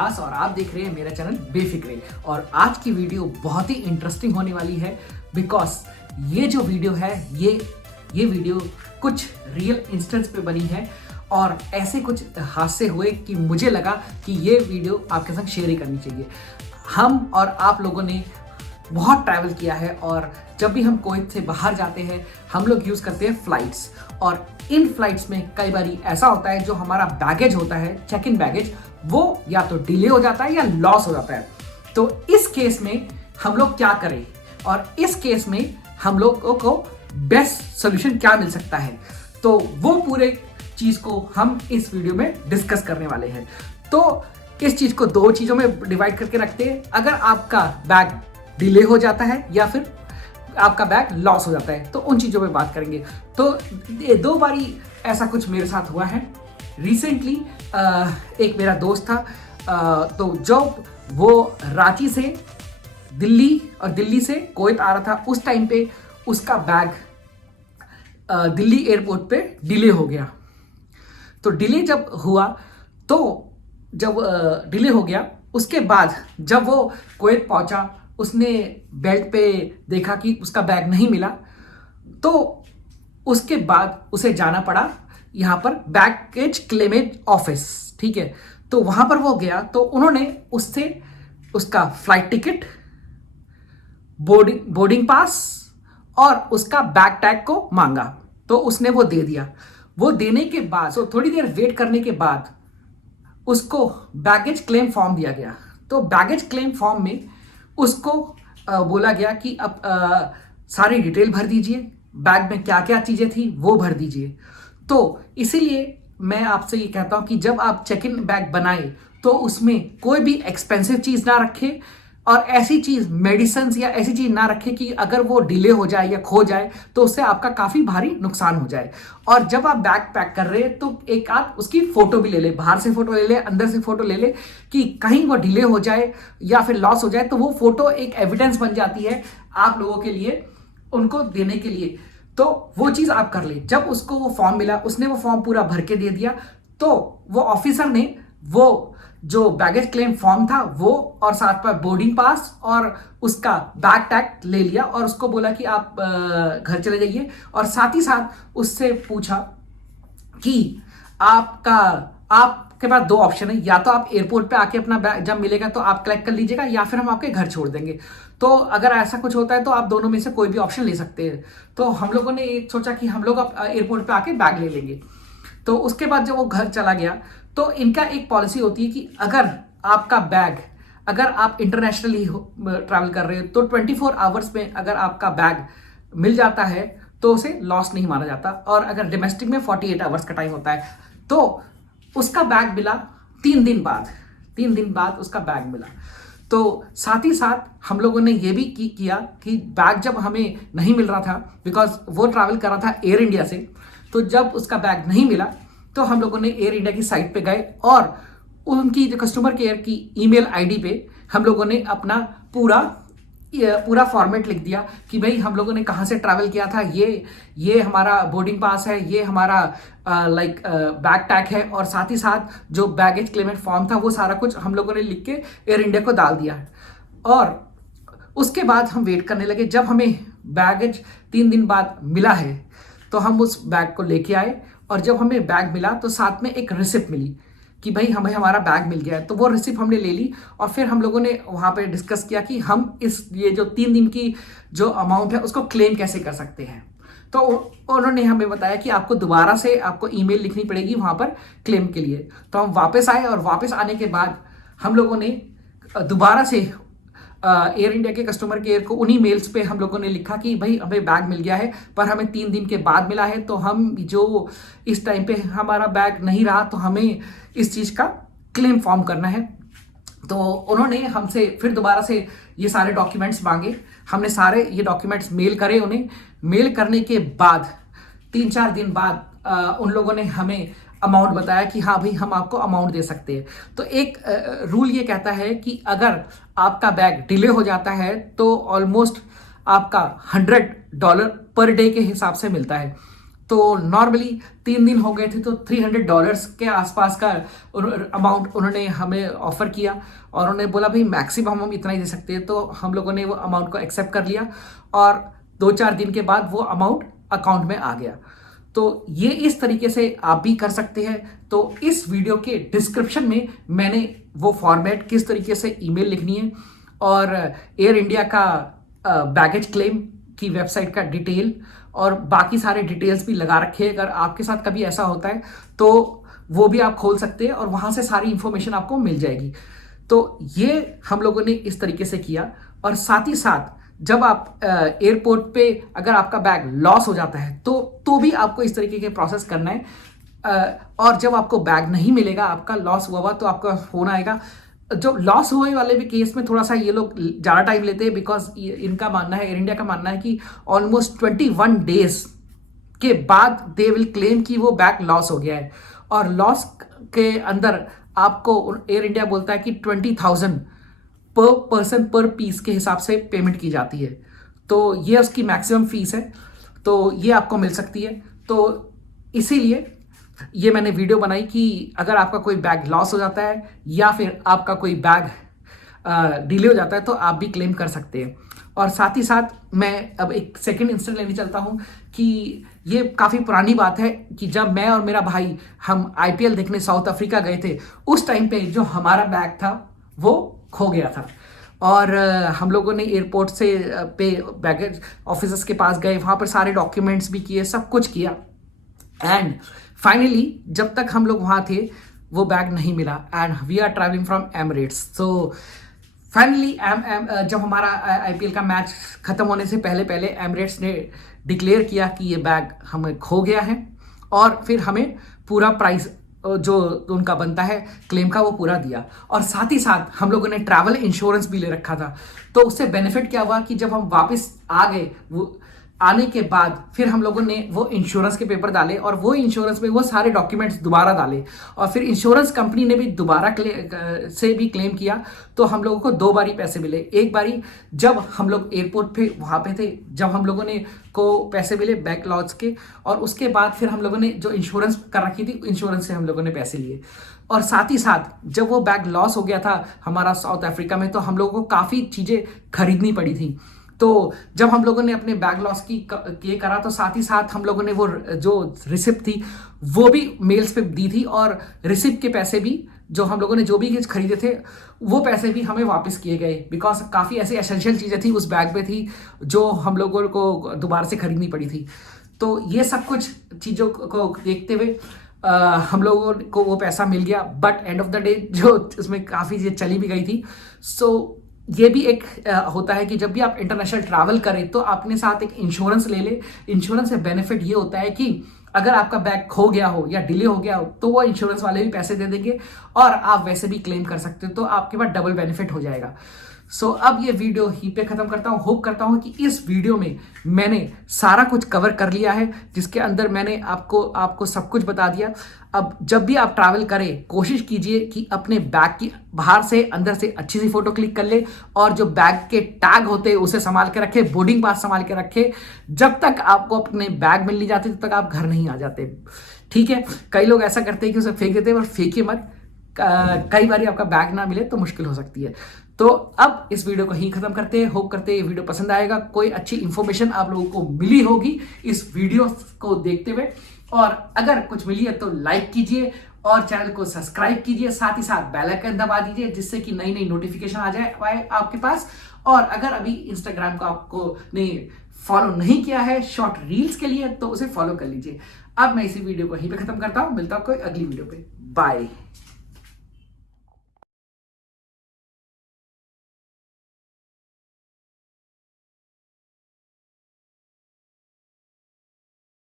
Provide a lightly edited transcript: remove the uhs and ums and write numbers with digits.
व्यास और आप देख रहे हैं मेरा चैनल बेफिक्रे। और आज की वीडियो बहुत ही इंटरेस्टिंग होने वाली है बिकॉज ये जो वीडियो है ये वीडियो कुछ रियल इंस्टेंस पे बनी है और ऐसे कुछ हादसे हुए कि मुझे लगा कि ये वीडियो आपके साथ शेयर ही करनी चाहिए। हम और आप लोगों ने बहुत ट्रैवल किया है और जब भी हम कुवैत से बाहर जाते हैं हम लोग यूज़ करते हैं फ़्लाइट्स, और इन फ्लाइट्स में कई बार ऐसा होता है जो हमारा बैगेज होता है, चेक इन बैगेज, वो या तो डिले हो जाता है या लॉस हो जाता है। तो इस केस में हम लोग क्या करें और इस केस में हम लोगों को बेस्ट सोल्यूशन क्या मिल सकता है, तो वो पूरे चीज़ को हम इस वीडियो में डिस्कस करने वाले हैं। तो इस चीज़ को दो चीज़ों में डिवाइड करके रखते हैं। अगर आपका बैग डिले हो जाता है या फिर आपका बैग लॉस हो जाता है तो उन चीज़ों पे बात करेंगे। तो ये दो बारी ऐसा कुछ मेरे साथ हुआ है रिसेंटली। एक मेरा दोस्त था, तो जब वो रांची से दिल्ली और दिल्ली से कुवैत आ रहा था उस टाइम पे उसका बैग दिल्ली एयरपोर्ट पे डिले हो गया। तो डिले जब हुआ तो जब डिले हो गया उसके बाद जब वो कुवैत पहुंचा उसने बेल्ट पे देखा कि उसका बैग नहीं मिला, तो उसके बाद उसे जाना पड़ा यहाँ पर बैगेज क्लेमेज ऑफिस, ठीक है। तो वहाँ पर वो गया तो उन्होंने उससे उसका फ्लाइट टिकट, बोर्डिंग पास और उसका बैग टैग को मांगा। तो उसने वो दे दिया। वो देने के बाद थोड़ी देर वेट करने के बाद उसको बैगेज क्लेम फॉर्म दिया गया। तो बैगेज क्लेम फॉर्म में उसको बोला गया कि अब सारी डिटेल भर दीजिए, बैग में क्या क्या चीज़ें थी वो भर दीजिए। तो इसीलिए मैं आपसे ये कहता हूँ कि जब आप चेक इन बैग बनाए तो उसमें कोई भी एक्सपेंसिव चीज़ ना रखें और ऐसी चीज़ मेडिसिन या ऐसी चीज़ ना रखें कि अगर वो डिले हो जाए या खो जाए तो उससे आपका काफ़ी भारी नुकसान हो जाए। और जब आप बैग पैक कर रहे हैं तो एक आध उसकी फ़ोटो भी ले ले, बाहर से फ़ोटो ले ले, अंदर से फ़ोटो ले ले कि कहीं वो डिले हो जाए या फिर लॉस हो जाए तो वो फ़ोटो एक एविडेंस बन जाती है आप लोगों के लिए, उनको देने के लिए। तो वो चीज़ आप कर ले। जब उसको वो फॉर्म मिला उसने वो फॉर्म पूरा भर के दे दिया। तो वो ऑफिसर ने वो जो बैगेज क्लेम फॉर्म था वो और साथ में बोर्डिंग पास और उसका बैग टैग ले लिया और उसको बोला कि आप घर चले जाइए। और साथ ही साथ उससे पूछा कि आपके पास दो ऑप्शन है, या तो आप एयरपोर्ट पे आके अपना बैग जब मिलेगा तो आप कलेक्ट कर लीजिएगा या फिर हम आपके घर छोड़ देंगे। तो अगर ऐसा कुछ होता है तो आप दोनों में से कोई भी ऑप्शन ले सकते हैं। तो हम लोगों ने सोचा कि हम लोग एयरपोर्ट पे आके बैग ले लेंगे। तो उसके बाद जब वो घर चला गया तो इनका एक पॉलिसी होती है कि अगर आपका बैग, अगर आप इंटरनेशनली ट्रैवल कर रहे हो तो 24 आवर्स में अगर आपका बैग मिल जाता है तो उसे लॉस नहीं माना जाता, और अगर डोमेस्टिक में 48 आवर्स का टाइम होता है। तो उसका बैग मिला 3 दिन बाद उसका बैग मिला। तो साथ ही साथ हम लोगों ने ये भी किया कि बैग जब हमें नहीं मिल रहा था बिकॉज वो ट्रैवल कर रहा था एयर इंडिया से, तो जब उसका बैग नहीं मिला तो हम लोगों ने एयर इंडिया की साइट पे गए और उनकी जो कस्टमर केयर की ईमेल आईडी पे हम लोगों ने अपना पूरा फॉर्मेट लिख दिया कि भाई हम लोगों ने कहाँ से ट्रैवल किया था, ये हमारा बोर्डिंग पास है, ये हमारा बैग टैग है, और साथ ही साथ जो बैगेज क्लेमेंट फॉर्म था वो सारा कुछ हम लोगों ने लिख के एयर इंडिया को डाल दिया। और उसके बाद हम वेट करने लगे। जब हमें बैगेज 3 दिन बाद मिला है तो हम उस बैग को लेके आए, और जब हमें बैग मिला तो साथ में एक रिसिप्ट मिली कि भाई हमें हमारा बैग मिल गया है। तो वो रिसिप्ट हमने ले ली और फिर हम लोगों ने वहाँ पे डिस्कस किया कि हम ये जो 3 दिन की जो अमाउंट है उसको क्लेम कैसे कर सकते हैं। तो उन्होंने हमें बताया कि आपको दोबारा से आपको ईमेल लिखनी पड़ेगी वहाँ पर क्लेम के लिए। तो हम वापस आए और वापस आने के बाद हम लोगों ने दोबारा से एयर इंडिया के कस्टमर केयर को उन्हीं मेल्स पे हम लोगों ने लिखा कि भाई हमें बैग मिल गया है पर हमें 3 दिन के बाद मिला है, तो हम जो इस टाइम पे हमारा बैग नहीं रहा तो हमें इस चीज़ का क्लेम फॉर्म करना है। तो उन्होंने हमसे फिर दोबारा से ये सारे डॉक्यूमेंट्स मांगे। हमने सारे ये डॉक्यूमेंट्स मेल करे उन्हें। मेल करने के बाद 3-4 दिन बाद उन लोगों ने हमें अमाउंट बताया कि हाँ भाई हम आपको अमाउंट दे सकते हैं। तो एक रूल ये कहता है कि अगर आपका बैग डिले हो जाता है तो ऑलमोस्ट आपका $100 पर डे के हिसाब से मिलता है। तो नॉर्मली 3 दिन हो गए थे, तो $300 के आसपास का अमाउंट उन्होंने हमें ऑफर किया और उन्होंने बोला भाई मैक्सिमम हम इतना ही दे सकते हैं। तो हम लोगों ने वो अमाउंट को एक्सेप्ट कर लिया और 2-4 दिन के बाद वो अमाउंट अकाउंट में आ गया। तो ये इस तरीके से आप भी कर सकते हैं। तो इस वीडियो के डिस्क्रिप्शन में मैंने वो फॉर्मेट, किस तरीके से ईमेल लिखनी है और एयर इंडिया का बैगेज क्लेम की वेबसाइट का डिटेल और बाकी सारे डिटेल्स भी लगा रखे हैं। अगर आपके साथ कभी ऐसा होता है तो वो भी आप खोल सकते हैं और वहां से सारी इंफॉर्मेशन आपको मिल जाएगी। तो ये हम लोगों ने इस तरीके से किया। और साथ ही साथ जब आप एयरपोर्ट पे अगर आपका बैग लॉस हो जाता है तो भी आपको इस तरीके के प्रोसेस करना है। और जब आपको बैग नहीं मिलेगा, आपका लॉस हुआ तो आपका फोन आएगा। जो लॉस हुए वाले भी केस में थोड़ा सा ये लोग ज़्यादा टाइम लेते हैं, बिकॉज इनका मानना है, एयर इंडिया का मानना है कि ऑलमोस्ट 21 डेज के बाद दे विल क्लेम कि वो बैग लॉस हो गया है। और लॉस के अंदर आपको एयर इंडिया बोलता है कि 20,000 पर पर्सन पर पीस के हिसाब से पेमेंट की जाती है। तो ये उसकी मैक्सिमम फीस है, तो ये आपको मिल सकती है। तो इसीलिए ये मैंने वीडियो बनाई कि अगर आपका कोई बैग लॉस हो जाता है या फिर आपका कोई बैग डिले हो जाता है तो आप भी क्लेम कर सकते हैं। और साथ ही साथ मैं अब एक सेकंड इंस्टेंट लेने चलता हूं कि ये काफ़ी पुरानी बात है कि जब मैं और मेरा भाई हम IPL देखने साउथ अफ्रीका गए थे, उस टाइम पे जो हमारा बैग था वो खो गया था। और हम लोगों ने एयरपोर्ट से पे बैगेज ऑफिसर्स के पास गए, वहाँ पर सारे डॉक्यूमेंट्स भी किए, सब कुछ किया। एंड फाइनली जब तक हम लोग वहाँ थे वो बैग नहीं मिला। And we are travelling from Emirates. तो फाइनली जब हमारा IPL का मैच खत्म होने से पहले एमिरेट्स ने डिक्लेयर किया कि ये बैग हमें खो गया है और फिर हमें पूरा प्राइस जो उनका बनता है क्लेम का वो पूरा दिया। और साथ ही साथ हम लोगों ने ट्रैवल इंश्योरेंस भी ले रखा था। तो उससे बेनिफिट क्या हुआ कि जब हम वापस आ गए, वो आने के बाद फिर हम लोगों ने वो इंश्योरेंस के पेपर डाले और वो इंश्योरेंस में वो सारे डॉक्यूमेंट्स दोबारा डाले और फिर इंश्योरेंस कंपनी ने भी दोबारा से भी क्लेम किया। तो हम लोगों को 2 बारी पैसे मिले। एक बारी जब हम लोग एयरपोर्ट पे वहाँ पे थे, जब हम लोगों ने को पैसे मिले बैग लॉस के, और उसके बाद फिर हम लोगों ने जो इंश्योरेंस कर रखी थी इंश्योरेंस से हम लोगों ने पैसे लिए। और साथ ही साथ जब वो बैग लॉस हो गया था हमारा साउथ अफ्रीका में, तो हम लोगों को काफ़ी चीज़ें खरीदनी पड़ी थी। तो जब हम लोगों ने अपने बैग लॉस की ये करा तो साथ ही साथ हम लोगों ने वो जो रिसिप्ट थी वो भी मेल्स पे दी थी और रिसिप्ट के पैसे भी जो हम लोगों ने जो भी चीज़ खरीदे थे वो पैसे भी हमें वापस किए गए, बिकॉज काफ़ी ऐसी एसेंशियल चीज़ें थी उस बैग में थी जो हम लोगों को दोबारा से खरीदनी पड़ी थी। तो ये सब कुछ चीज़ों को देखते हुए हम लोगों को वो पैसा मिल गया। But end of the day जो उसमें काफ़ी चीज़ें चली भी गई थी। सो ये भी एक होता है कि जब भी आप इंटरनेशनल ट्रैवल करें तो अपने साथ एक इंश्योरेंस ले ले। इंश्योरेंस से बेनिफिट ये होता है कि अगर आपका बैग खो गया हो या डिले हो गया हो तो वो इंश्योरेंस वाले भी पैसे दे देंगे और आप वैसे भी क्लेम कर सकते हो, तो आपके पास डबल बेनिफिट हो जाएगा। सो अब ये वीडियो ही पे खत्म करता हूँ। होप करता हूँ कि इस वीडियो में मैंने सारा कुछ कवर कर लिया है, जिसके अंदर मैंने आपको सब कुछ बता दिया। अब जब भी आप ट्रैवल करें कोशिश कीजिए कि अपने बैग की बाहर से अंदर से अच्छी सी फोटो क्लिक कर ले और जो बैग के टैग होते हैं उसे संभाल के रखे, बोर्डिंग पास संभाल के रखे। जब तक आपको अपने बैग मिल नहीं जाते तब तक आप घर नहीं आ जाते, ठीक है। कई लोग ऐसा करते हैं कि उसे फेंक देते हैं, पर फेंकिए मत। कई बार आपका बैग ना मिले तो मुश्किल हो सकती है। तो अब इस वीडियो को ही खत्म करते हैं। होप करते हैं ये वीडियो पसंद आएगा, कोई अच्छी इंफॉर्मेशन आप लोगों को मिली होगी इस वीडियो को देखते हुए। और अगर कुछ मिली है तो लाइक कीजिए और चैनल को सब्सक्राइब कीजिए, साथ ही साथ बेल आइकन दबा दीजिए जिससे कि नई नई नोटिफिकेशन आ जाए आपके पास। और अगर अभी इंस्टाग्राम को आपको ने फॉलो नहीं किया है शॉर्ट रील्स के लिए तो उसे फॉलो कर लीजिए। अब मैं इसी वीडियो को यहीं पे खत्म करता हूं, मिलता हूं कोई अगली वीडियो पे। बाय।